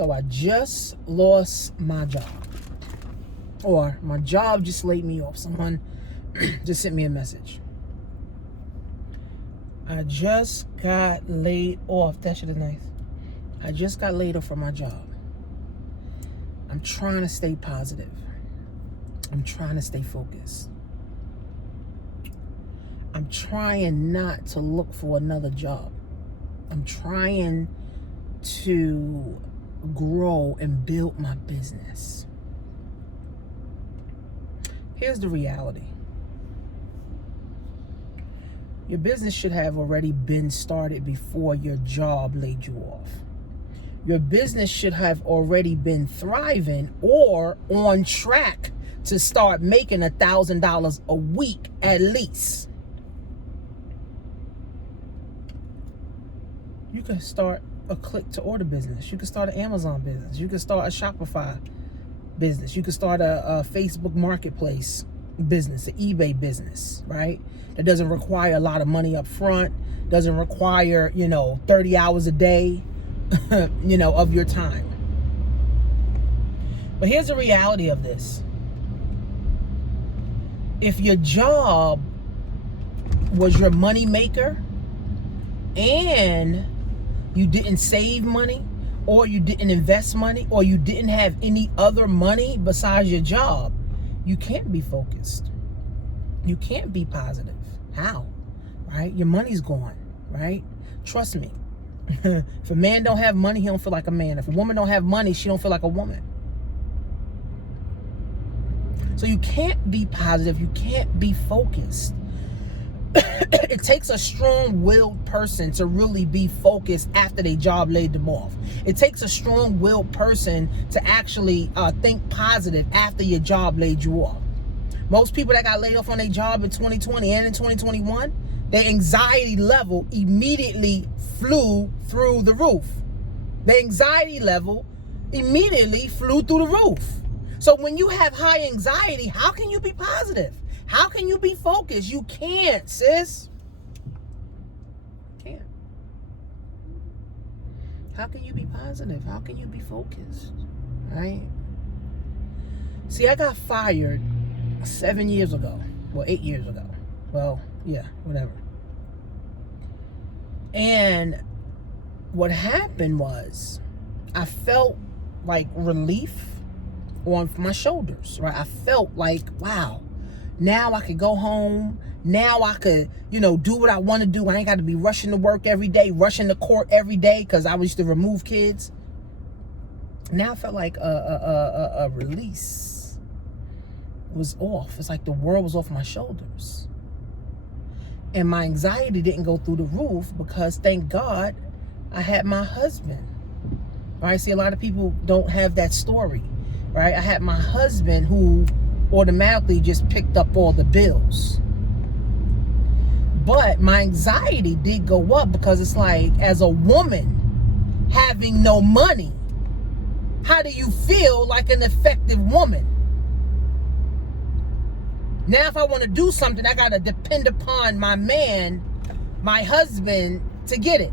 So I just lost my job. Or my job just laid me off. Someone just sent me a message. I just got laid off. That shit is nice. I just got laid off from my job. I'm trying to stay positive. I'm trying to stay focused. I'm trying not to look for another job. I'm trying to grow and build my business. Here's the reality. Your business should have already been started before your job laid you off. Your business should have already been thriving or on track to start making $1,000 a week at least. You can start a click-to-order business. You can start an Amazon business. You can start a Shopify business. You can start a Facebook marketplace business, an eBay business, right? That doesn't require a lot of money up front, doesn't require, 30 hours a day, of your time. But here's the reality of this. If your job was your money maker and you didn't save money, or you didn't invest money, or you didn't have any other money besides your job, you can't be focused. You can't be positive. How? Right? Your money's gone, right? Trust me. If a man don't have money, he don't feel like a man. If a woman don't have money, she don't feel like a woman. So you can't be positive. You can't be focused. It takes a strong-willed person to really be focused after their job laid them off. It takes a strong-willed person to actually think positive after your job laid you off. Most people that got laid off on their job in 2020 and in 2021, their anxiety level immediately flew through the roof. Their anxiety level immediately flew through the roof. So when you have high anxiety, how can you be positive? How can you be focused? You can't, sis. Can't. How can you be positive? How can you be focused? Right? See, I got fired 7 years ago. Well, 8 years ago. Well, yeah, whatever. And what happened was I felt like relief on my shoulders, right? I felt like, wow. Now I could go home. Now I could, do what I want to do. I ain't got to be rushing to work every day, rushing to court every day because I used to remove kids. Now I felt like a release was off. It's like the world was off my shoulders. And my anxiety didn't go through the roof because, thank God, I had my husband. Right? See, a lot of people don't have that story. Right? I had my husband who automatically just picked up all the bills. But my anxiety did go up because it's like, as a woman having no money, how do you feel like an effective woman? Now if I want to do something, I got to depend upon my man, my husband, to get it.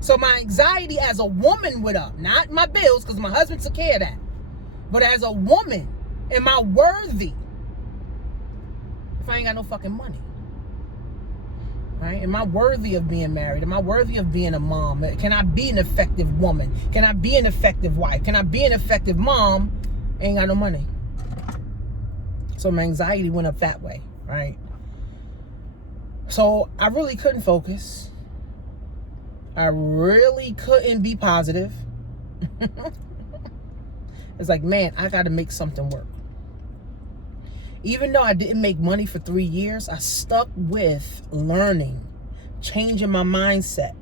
So my anxiety as a woman went up, not my bills, because my husband took care of that. But as a woman, am I worthy if I ain't got no fucking money? Right? Am I worthy of being married? Am I worthy of being a mom? Can I be an effective woman? Can I be an effective wife? Can I be an effective mom? Ain't got no money. So my anxiety went up that way, right? So I really couldn't focus. I really couldn't be positive. It's like, man, I got to make something work. Even though I didn't make money for 3 years, I stuck with learning, changing my mindset,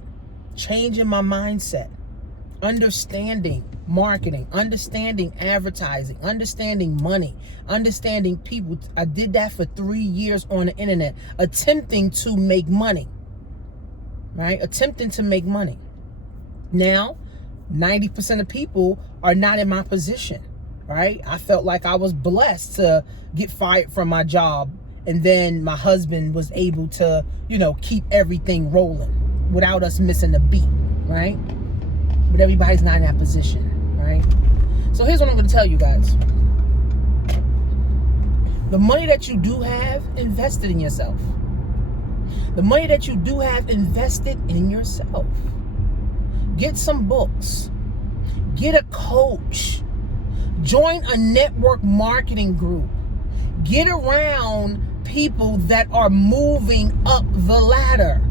understanding marketing, understanding advertising, understanding money, understanding people. I did that for 3 years on the internet, attempting to make money, right? Attempting to make money. Now, 90% of people are not in my position, right? I felt like I was blessed to get fired from my job, and then my husband was able to, keep everything rolling without us missing a beat, right? But everybody's not in that position. right? So here's what I'm going to tell you guys. The money that you do have, invest it in yourself. The money that you do have, invested in yourself. Get some books. Get a coach. Join a network marketing group. Get around people that are moving up the ladder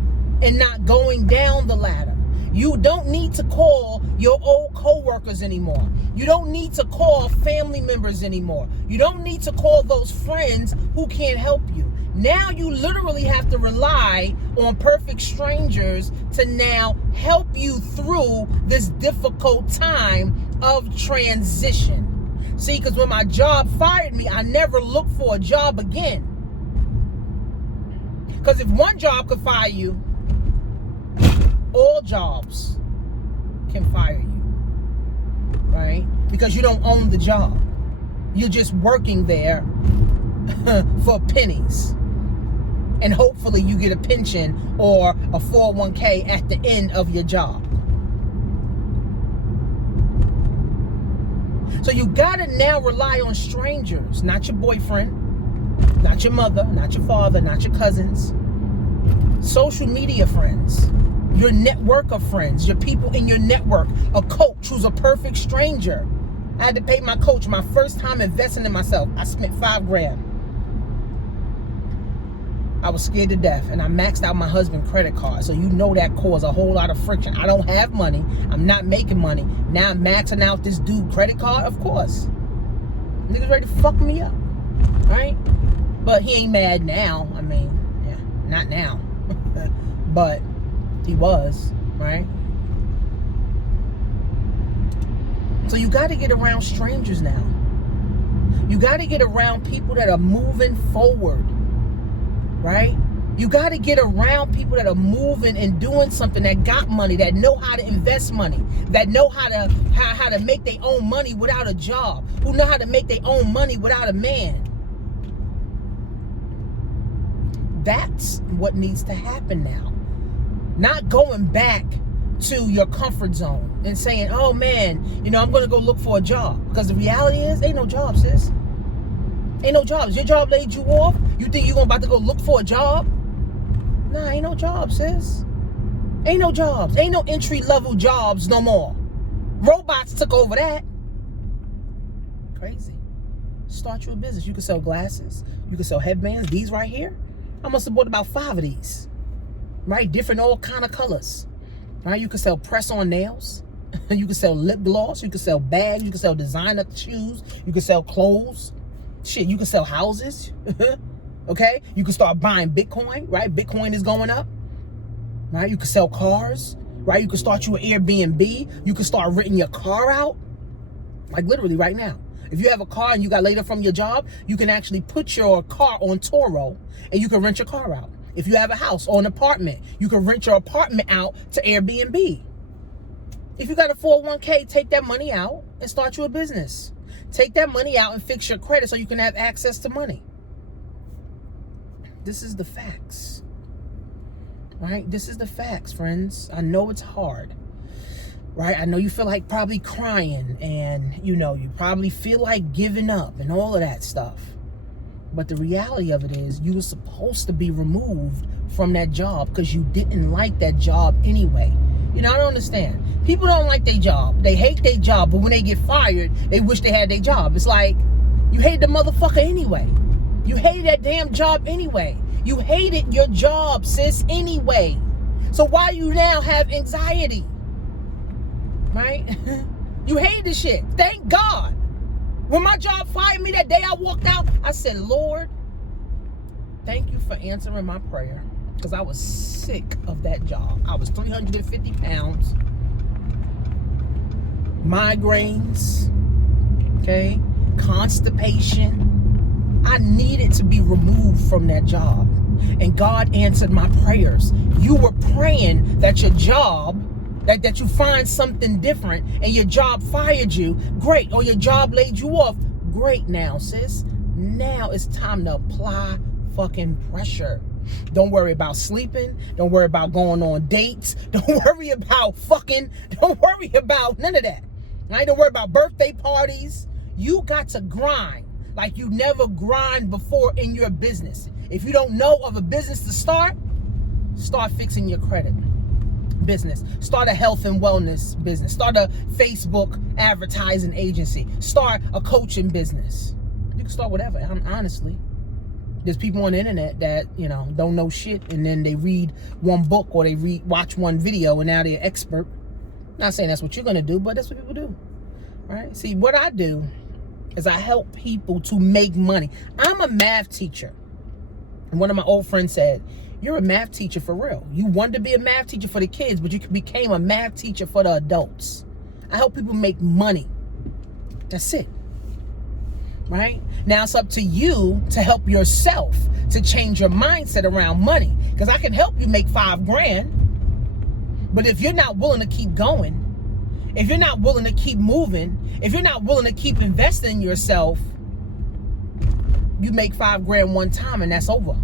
and not going down the ladder. You don't need to call your old co-workers anymore. You don't need to call family members anymore. You don't need to call those friends who can't help you. Now you literally have to rely on perfect strangers to now help you through this difficult time of transition. See, because when my job fired me, I never looked for a job again. Because if one job could fire you, all jobs can fire you, right? Because you don't own the job. You're just working there for pennies. And hopefully you get a pension or a 401k at the end of your job. So you gotta now rely on strangers, not your boyfriend, not your mother, not your father, not your cousins, social media friends, your network of friends, your people in your network, a coach who's a perfect stranger. I had to pay my coach my first time investing in myself. I spent $5,000. I was scared to death, and I maxed out my husband's credit card. So you know that caused a whole lot of friction. I don't have money. I'm not making money. Now I'm maxing out this dude's credit card. Of course. Niggas ready to fuck me up. Right? But he ain't mad now. I mean, yeah, not now. But he was, right? So you got to get around strangers now. You got to get around people that are moving forward. Right? You got to get around people that are moving and doing something, that got money, that know how to invest money, that know how to make their own money without a job, who know how to make their own money without a man. That's what needs to happen now. Not going back to your comfort zone and saying, oh man, you know, I'm going to go look for a job. Because the reality is, ain't no job, sis. Ain't no jobs. Your job laid you off. You think you're about to go look for a job? Nah, ain't no jobs, sis. Ain't no jobs. Ain't no entry-level jobs no more. Robots took over that. Crazy. Start you a business. You can sell glasses. You can sell headbands. These right here. I must have bought about 5 of these. Right? Different all kind of colors. Right? You can sell press-on nails. You can sell lip gloss. You can sell bags. You can sell designer shoes. You can sell clothes. Shit, you can sell houses. Okay? You can start buying Bitcoin, right? Bitcoin is going up. Right? You can sell cars, right? You can start you an Airbnb. You can start renting your car out. Like literally right now. If you have a car and you got laid off from your job, you can actually put your car on Turo and you can rent your car out. If you have a house or an apartment, you can rent your apartment out to Airbnb. If you got a 401k, take that money out and start you a business. Take that money out and fix your credit so you can have access to money. This is the facts. Right? This is the facts, friends. I know it's hard. Right? I know you feel like probably crying and, you know, you probably feel like giving up and all of that stuff. But the reality of it is you were supposed to be removed from that job because you didn't like that job anyway. You know, I don't understand. People don't like their job. They hate their job, but when they get fired, they wish they had their job. It's like, you hate the motherfucker anyway. You hated that damn job anyway. You hated your job, sis, anyway. So why you now have anxiety? Right? You hate this shit. Thank God. When my job fired me that day I walked out, I said, Lord, thank you for answering my prayer. Because I was sick of that job. I was 350 pounds. Migraines. Okay? Constipation. I needed to be removed from that job. And God answered my prayers. You were praying that your job, that you find something different and your job fired you. Great. Or your job laid you off. Great now, sis. Now it's time to apply fucking pressure. Don't worry about sleeping. Don't worry about going on dates. Don't worry about fucking. Don't worry about none of that. I ain't don't worry about birthday parties. You got to grind like you never grind before in your business. If you don't know of a business to start fixing your credit business. Start a health and wellness business. Start a Facebook advertising agency. Start a coaching business. You can start whatever, honestly. There's people on the internet that, don't know shit, and then they read one book or they watch one video and now they're expert. Not saying that's what you're going to do, but that's what people do. Right? See, what I do is I help people to make money. I'm a math teacher. And one of my old friends said, you're a math teacher for real. You wanted to be a math teacher for the kids, but you became a math teacher for the adults. I help people make money. That's it. Right? Now it's up to you to help yourself to change your mindset around money. Because I can help you make $5,000. But if you're not willing to keep going, if you're not willing to keep moving, if you're not willing to keep investing in yourself, you make $5,000 one time and that's over.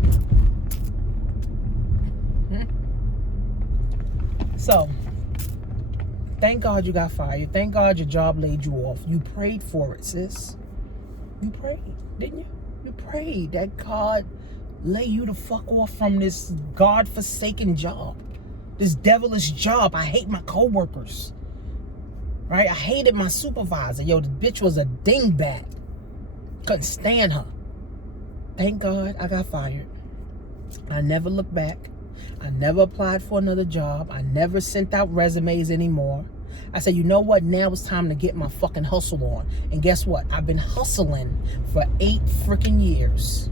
So, thank God you got fired. Thank God your job laid you off. You prayed for it, sis. You prayed, didn't you? You prayed that God lay you the fuck off from this God-forsaken job. This devilish job. I hate my coworkers. Right? I hated my supervisor. Yo, the bitch was a dingbat. Couldn't stand her. Thank God I got fired. I never looked back. I never applied for another job. I never sent out resumes anymore. I said, you know what? Now it's time to get my fucking hustle on. And guess what? I've been hustling for 8 freaking years.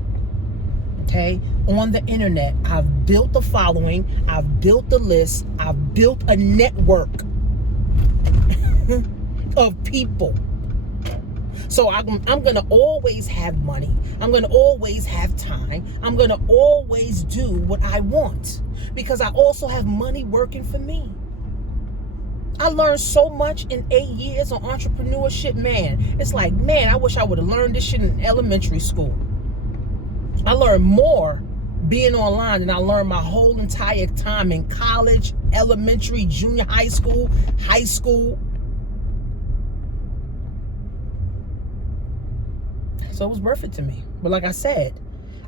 Okay? On the internet. I've built a following. I've built a list. I've built a network of people. So I'm going to always have money. I'm going to always have time. I'm going to always do what I want. Because I also have money working for me. I learned so much in 8 years on entrepreneurship, man. It's like, man, I wish I would have learned this shit in elementary school. I learned more being online than I learned my whole entire time in college, elementary, junior high school, high school. So it was worth it to me. But like I said,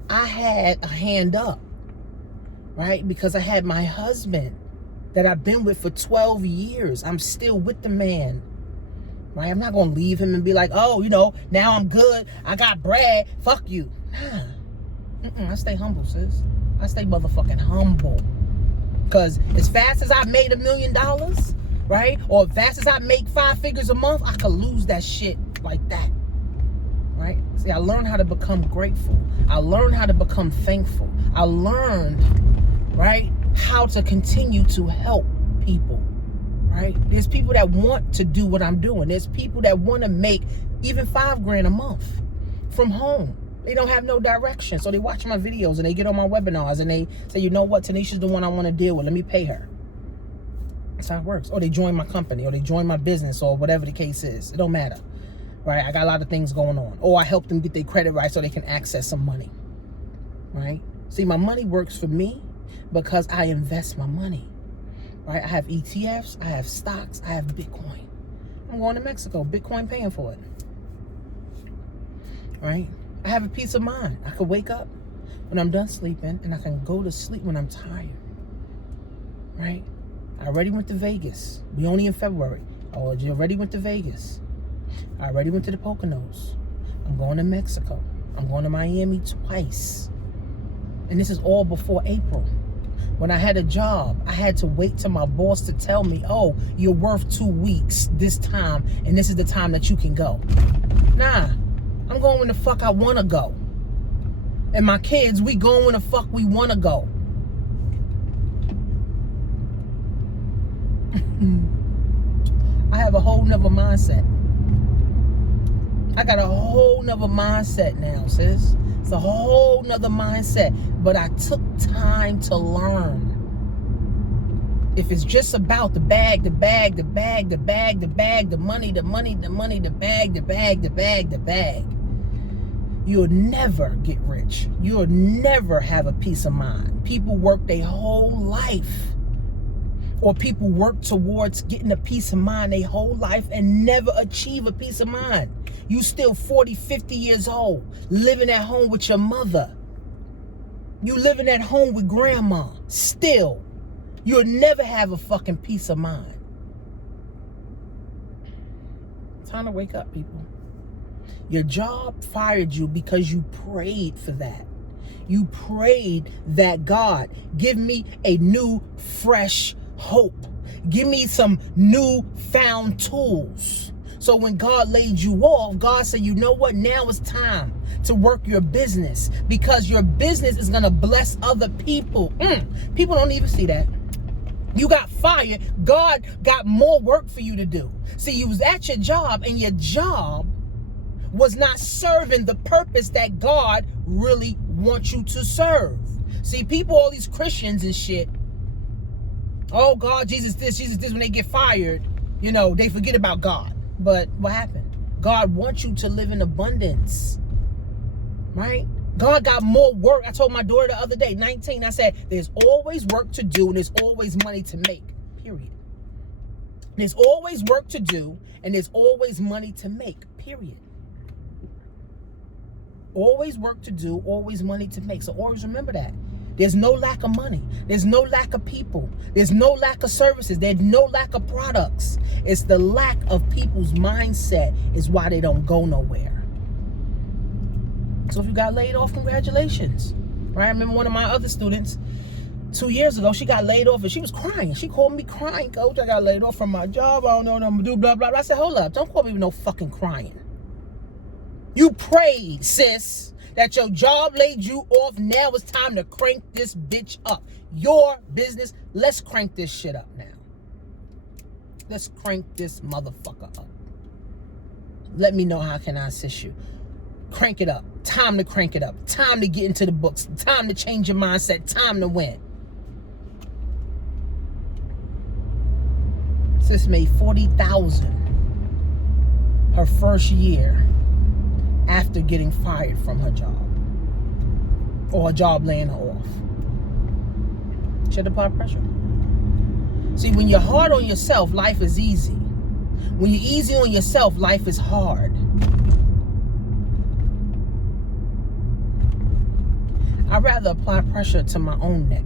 I had a hand up, right? Because I had my husband that I've been with for 12 years. I'm still with the man, right? I'm not going to leave him and be like, oh, now I'm good. I got bread. Fuck you. Nah. I stay humble, sis. I stay motherfucking humble. Because as fast as I made $1 million, right? Or as fast as I make 5 figures a month, I could lose that shit like that. Right? See, I learned how to become grateful. I learned how to become thankful. I learned, right, how to continue to help people, right? There's people that want to do what I'm doing. There's people that want to make even $5,000 a month from home. They don't have no direction. So they watch my videos and they get on my webinars and they say, you know what, Tanisha's the one I want to deal with. Let me pay her. That's how it works. Or they join my company or they join my business or whatever the case is. It don't matter. Right? I got a lot of things going on. Or I help them get their credit right so they can access some money. Right? See, my money works for me because I invest my money. Right? I have ETFs, I have stocks, I have Bitcoin. I'm going to Mexico. Bitcoin paying for it. Right? I have a peace of mind. I can wake up when I'm done sleeping and I can go to sleep when I'm tired. Right? I already went to Vegas. We only in February. I already went to Vegas. I already went to the Poconos. I'm going to Mexico. I'm going to Miami twice. And this is all before April. When I had a job, I had to wait till my boss to tell me, oh, you're worth 2 weeks this time, and this is the time that you can go. Nah, I'm going when the fuck I want to go. And my kids, we going when the fuck we want to go. I have a whole nother mindset. I got a whole nother mindset now, sis. It's a whole nother mindset. But I took time to learn. If it's just about the bag, the bag, the bag, the bag, the bag, the money, the money, the money, the bag, the bag, the bag, the bag, you'll never get rich. You'll never have a peace of mind. People work their whole life Or people work towards getting a peace of mind their whole life and never achieve a peace of mind. You still 40, 50 years old, living at home with your mother. You living at home with grandma. Still, you'll never have a fucking peace of mind. Time to wake up, people. Your job fired you because you prayed for that. You prayed that, God, give me a new, fresh hope. Give me some new found tools. So when God laid you off, God said, you know what? Now it's time to work your business, because your business is going to bless other people. People don't even see that. You got fired. God got more work for you to do. See, you was at your job, and your job was not serving the purpose that God really wants you to serve. See, people, all these Christians and shit, oh, God, Jesus this, when they get fired, you know, they forget about God. But what happened? God wants you to live in abundance, right? God got more work. I told my daughter the other day, 19, I said, there's always work to do and there's always money to make, period. There's always work to do and there's always money to make, period. Always work to do, always money to make. So always remember that. There's no lack of money. There's no lack of people. There's no lack of services. There's no lack of products. It's the lack of people's mindset is why they don't go nowhere. So if you got laid off, congratulations. Right? I remember one of my other students 2 years ago, she got laid off and she was crying. She called me crying, Coach, I got laid off from my job. I don't know what I'm going to do, blah, blah, blah. I said, hold up. Don't call me with no fucking crying. You prayed, sis, that your job laid you off. Now it's time to crank this bitch up. Your business. Let's crank this shit up now. Let's crank this motherfucker up. Let me know how can I assist you. Crank it up. Time to crank it up. Time to get into the books. Time to change your mindset. Time to win. Sis made $40,000 her first year after getting fired from her job, or her job laying her off. Should apply pressure. See, when you're hard on yourself, life is easy. When you're easy on yourself, life is hard. I'd rather apply pressure to my own neck.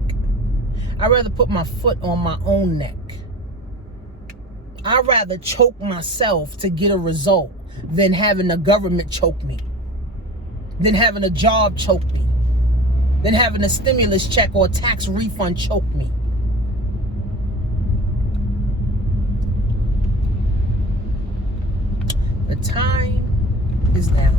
I'd rather put my foot on my own neck. I'd rather choke myself to get a result than having the government choke me, than having a job choke me, than having a stimulus check or a tax refund choke me. The time is now.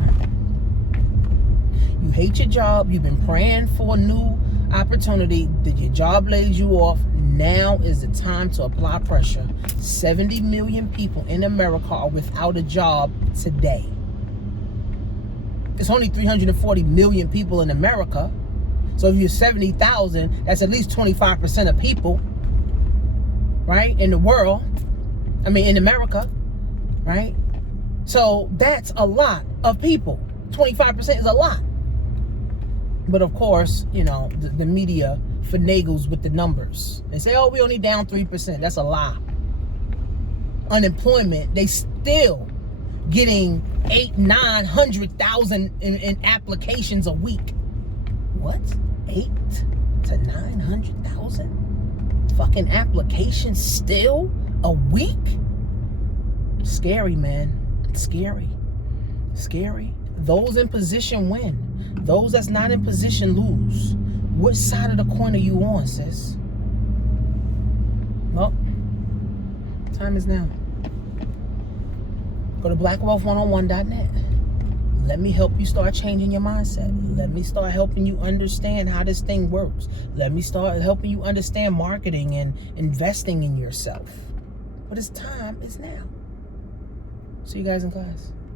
You hate your job. You've been praying for a new opportunity. Did your job laid you off? Now is the time to apply pressure. 70 million people in America are without a job today. There's only 340 million people in America. So if you're 70,000, that's at least 25% of people, right? In the world. I mean, in America, right? So that's a lot of people. 25% is a lot. But of course, you know, the media finagles with the numbers. They say, oh, we only down 3%. That's a lie. Unemployment, they still getting 800,000-900,000 in applications a week. What? 800,000 to 900,000 fucking applications still a week? Scary, man. Scary. Scary. Those in position win. Those that's not in position lose. What side of the coin are you on, sis? Well, time is now. Go to blackwealth101.net. Let me help you start changing your mindset. Let me start helping you understand how this thing works. Let me start helping you understand marketing and investing in yourself. But it's time is now. See you guys in class.